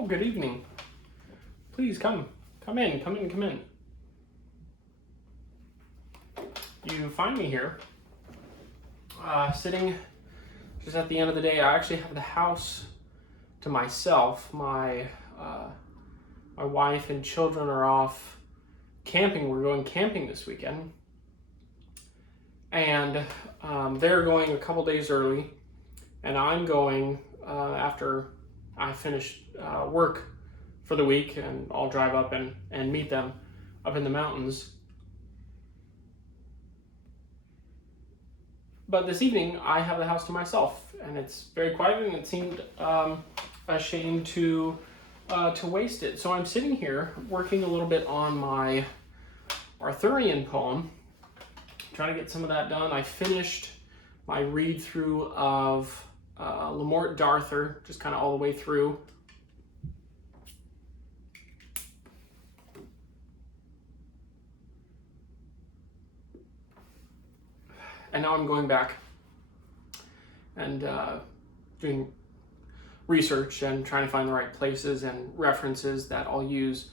Oh, good evening. Please come in. You find me here, sitting just at the end of the day. I actually have the house to myself. My wife and children are off camping. We're going camping this weekend, and they're going a couple days early, and I'm going after I finish work for the week, and I'll drive up and meet them up in the mountains. But this evening, I have the house to myself, and it's very quiet, and it seemed a shame to waste it. So I'm sitting here working a little bit on my Arthurian poem, trying to get some of that done. I finished my read through of Le Morte d'Arthur, just kind of all the way through. And now I'm going back and doing research and trying to find the right places and references that I'll use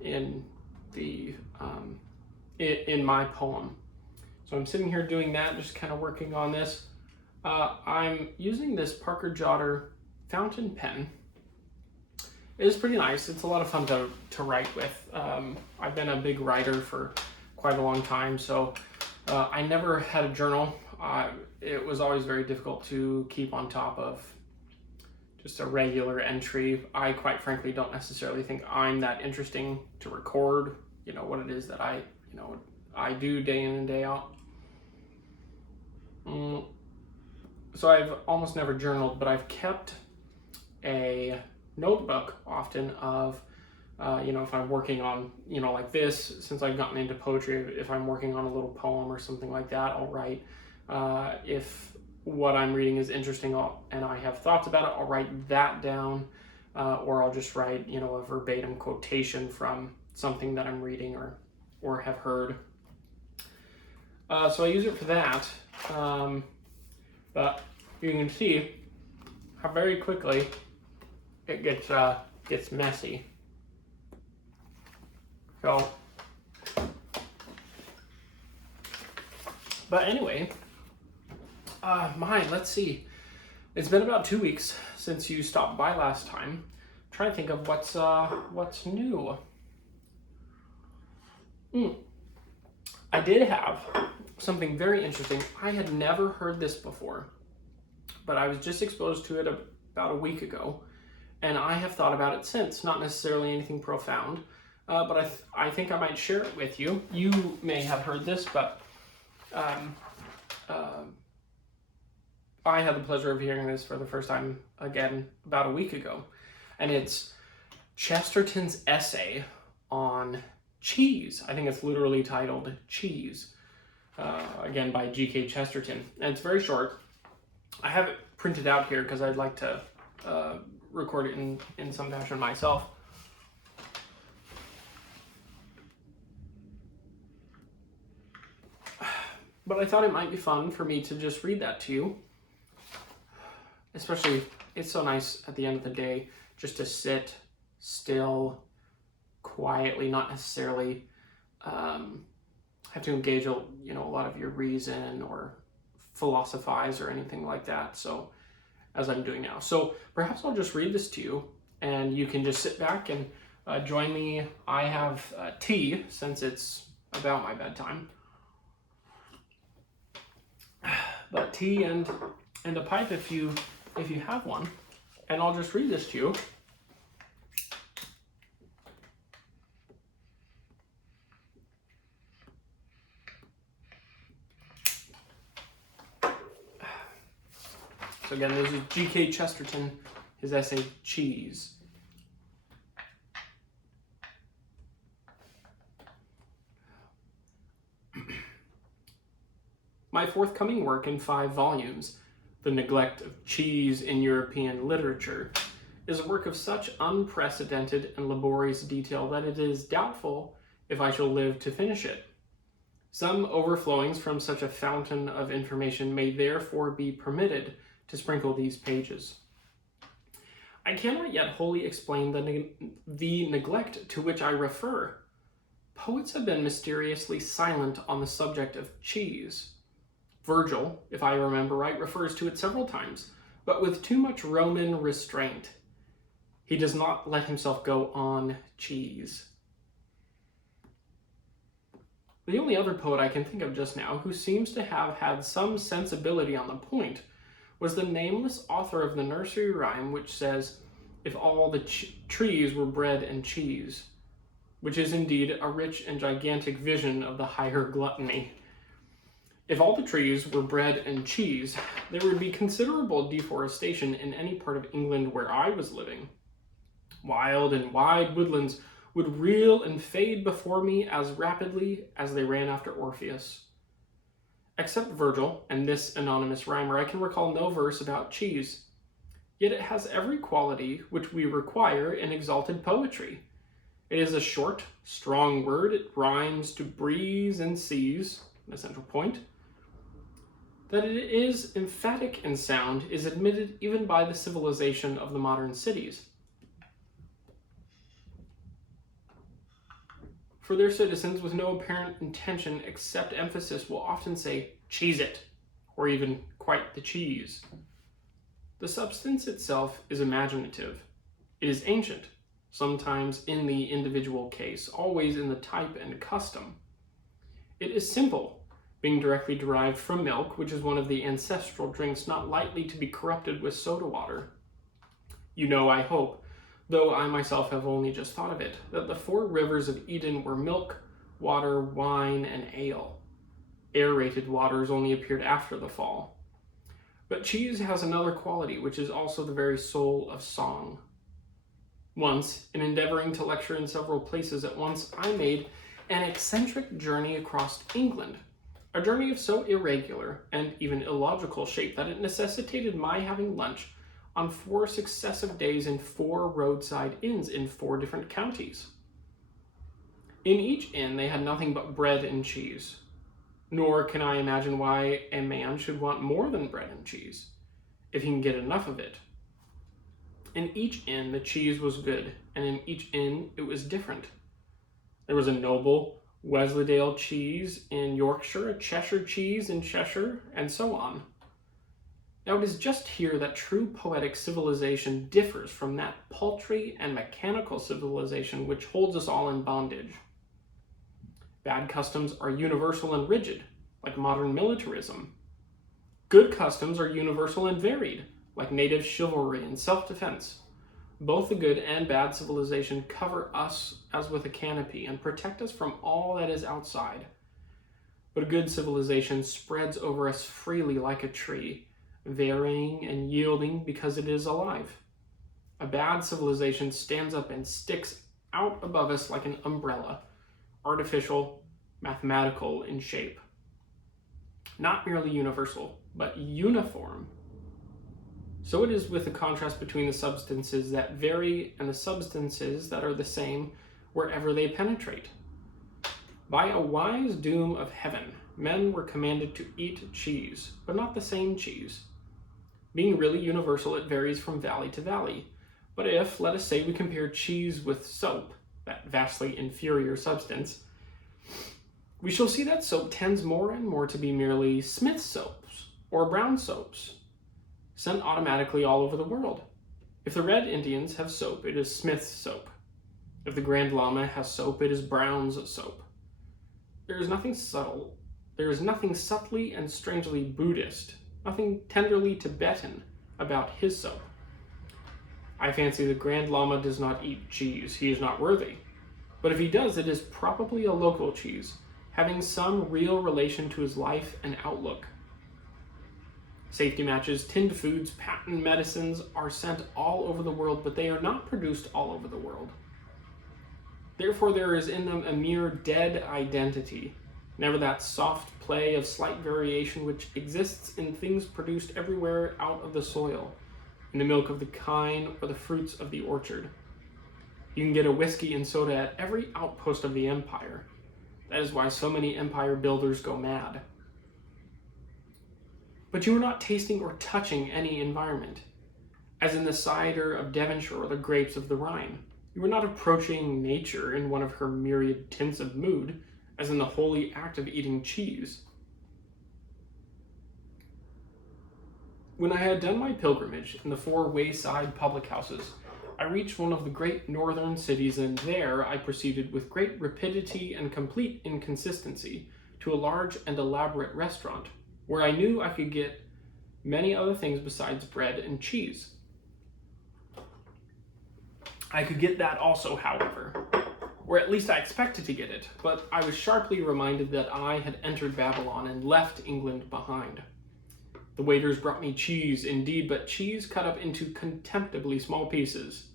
in my poem. So I'm sitting here doing that, just kind of working on this. I'm using this Parker Jotter fountain pen. It is pretty nice. It's a lot of fun to write with. I've been a big writer for quite a long time, so I never had a journal. It was always very difficult to keep on top of just a regular entry. I quite frankly don't necessarily think I'm that interesting to record, what it is that I do day in and day out. So I've almost never journaled, but I've kept a notebook often of if I'm working on, like this, since I've gotten into poetry, if I'm working on a little poem or something like that, I'll write. If what I'm reading is interesting and I have thoughts about it, I'll write that down, or I'll just write, a verbatim quotation from something that I'm reading or have heard. So I use it for that, but you can see how very quickly it gets messy. So, but anyway, let's see. It's been about 2 weeks since you stopped by last time. I'm trying to think of what's new. I did have something very interesting. I had never heard this before, but I was just exposed to it about a week ago, and I have thought about it since. Not necessarily anything profound. But I think I might share it with you. You may have heard this, but I had the pleasure of hearing this for the first time again about a week ago. And it's Chesterton's essay on cheese. I think it's literally titled Cheese, again by G.K. Chesterton. And it's very short. I have it printed out here because I'd like to record it in some fashion myself. But I thought it might be fun for me to just read that to you. Especially, it's so nice at the end of the day just to sit still, quietly, not necessarily have to engage a lot of your reason or philosophize or anything like that. So, as I'm doing now. So perhaps I'll just read this to you, and you can just sit back and join me. I have tea since it's about my bedtime. But tea and a pipe if you have one, and I'll just read this to you. So again, this is G.K. Chesterton, his essay Cheese. My forthcoming work in 5 volumes, The Neglect of Cheese in European Literature, is a work of such unprecedented and laborious detail that it is doubtful if I shall live to finish it. Some overflowings from such a fountain of information may therefore be permitted to sprinkle these pages. I cannot yet wholly explain the neglect to which I refer. Poets have been mysteriously silent on the subject of cheese. Virgil, if I remember right, refers to it several times, but with too much Roman restraint. He does not let himself go on cheese. The only other poet I can think of just now who seems to have had some sensibility on the point was the nameless author of the nursery rhyme which says, "If all the trees were bread and cheese," which is indeed a rich and gigantic vision of the higher gluttony. If all the trees were bread and cheese, there would be considerable deforestation in any part of England where I was living. Wild and wide woodlands would reel and fade before me as rapidly as they ran after Orpheus. Except Virgil and this anonymous rhymer, I can recall no verse about cheese. Yet it has every quality which we require in exalted poetry. It is a short, strong word. It rhymes to breeze and seas, an essential point. That it is emphatic in sound is admitted even by the civilization of the modern cities. For their citizens, with no apparent intention except emphasis, will often say, "Cheese it," or even "quite the cheese." The substance itself is imaginative. It is ancient, sometimes in the individual case, always in the type and custom. It is simple, being directly derived from milk, which is one of the ancestral drinks not lightly to be corrupted with soda water. You know, I hope, though I myself have only just thought of it, that the 4 rivers of Eden were milk, water, wine, and ale. Aerated waters only appeared after the fall. But cheese has another quality, which is also the very soul of song. Once, in endeavoring to lecture in several places at once, I made an eccentric journey across England, a journey of so irregular and even illogical shape that it necessitated my having lunch on 4 successive days in 4 roadside inns in 4 different counties. In each inn they had nothing but bread and cheese, nor can I imagine why a man should want more than bread and cheese, if he can get enough of it. In each inn the cheese was good, and in each inn it was different. There was a noble Wensleydale cheese in Yorkshire, a Cheshire cheese in Cheshire, and so on. Now it is just here that true poetic civilization differs from that paltry and mechanical civilization which holds us all in bondage. Bad customs are universal and rigid, like modern militarism. Good customs are universal and varied, like native chivalry and self-defense. Both the good and bad civilization cover us as with a canopy and protect us from all that is outside. But a good civilization spreads over us freely like a tree, varying and yielding because it is alive. A bad civilization stands up and sticks out above us like an umbrella, artificial, mathematical in shape. Not merely universal, but uniform. So it is with the contrast between the substances that vary and the substances that are the same wherever they penetrate. By a wise doom of heaven, men were commanded to eat cheese, but not the same cheese. Being really universal, it varies from valley to valley. But if, let us say, we compare cheese with soap, that vastly inferior substance, we shall see that soap tends more and more to be merely Smith's soaps or brown soaps, sent automatically all over the world. If the Red Indians have soap, it is Smith's soap. If the Grand Lama has soap, it is Brown's soap. There is nothing subtle. There is nothing subtly and strangely Buddhist, nothing tenderly Tibetan about his soap. I fancy the Grand Lama does not eat cheese. He is not worthy. But if he does, it is probably a local cheese, having some real relation to his life and outlook. Safety matches, tinned foods, patent medicines are sent all over the world, but they are not produced all over the world. Therefore, there is in them a mere dead identity, never that soft play of slight variation which exists in things produced everywhere out of the soil, in the milk of the kine or the fruits of the orchard. You can get a whiskey and soda at every outpost of the empire. That is why so many empire builders go mad. But you are not tasting or touching any environment. as in the cider of Devonshire or the grapes of the Rhine. You were not approaching nature in one of her myriad tints of mood, as in the holy act of eating cheese. When I had done my pilgrimage in the 4 wayside public houses, I reached one of the great northern cities, and there I proceeded with great rapidity and complete inconsistency to a large and elaborate restaurant, where I knew I could get many other things besides bread and cheese. I could get that also, however, or at least I expected to get it, but I was sharply reminded that I had entered Babylon and left England behind. The waiters brought me cheese, indeed, but cheese cut up into contemptibly small pieces.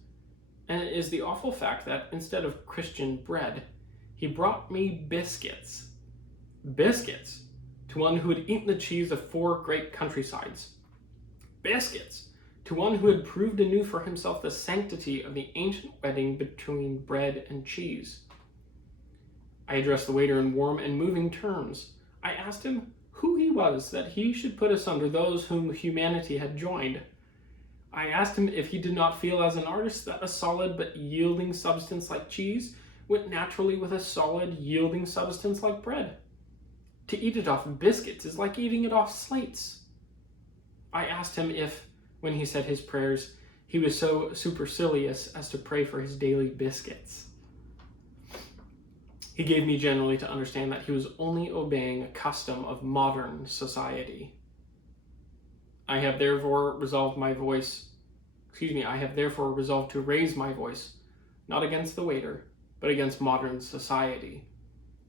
And it is the awful fact that instead of Christian bread, he brought me biscuits. Biscuits, to one who had eaten the cheese of 4 great countrysides. Biscuits, to one who had proved anew for himself the sanctity of the ancient wedding between bread and cheese. I addressed the waiter in warm and moving terms. I asked him who he was that he should put us under those whom humanity had joined. I asked him if he did not feel as an artist that a solid but yielding substance like cheese went naturally with a solid yielding substance like bread. To eat it off biscuits is like eating it off slates. I asked him if, when he said his prayers, he was so supercilious as to pray for his daily biscuits. He gave me generally to understand that he was only obeying a custom of modern society. I have therefore resolved to raise my voice, not against the waiter, but against modern society,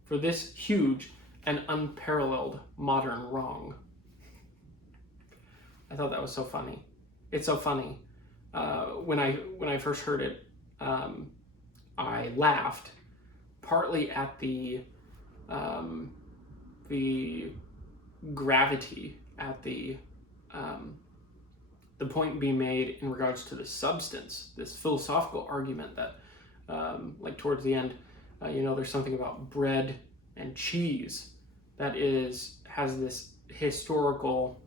for this huge and unparalleled modern wrong. I thought that was so funny. It's so funny. When I first heard it, I laughed, partly at the gravity, at the point being made in regards to the substance, this philosophical argument that, like towards the end, there's something about bread and cheese that has this historical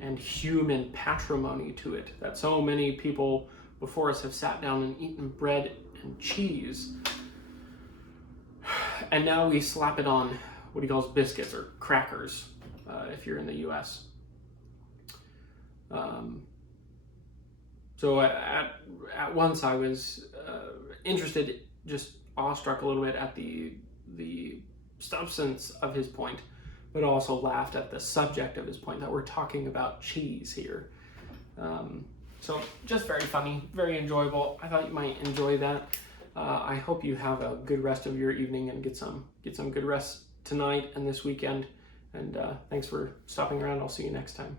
and human patrimony to it, that so many people before us have sat down and eaten bread and cheese, and now we slap it on what he calls biscuits or crackers, if you're in the US. So at once I was interested, just awestruck a little bit at the substance of his point, but also laughed at the subject of his point, that we're talking about cheese here. So just very funny, very enjoyable. I thought you might enjoy that. I hope you have a good rest of your evening and get some good rest tonight and this weekend. And thanks for stopping around. I'll see you next time.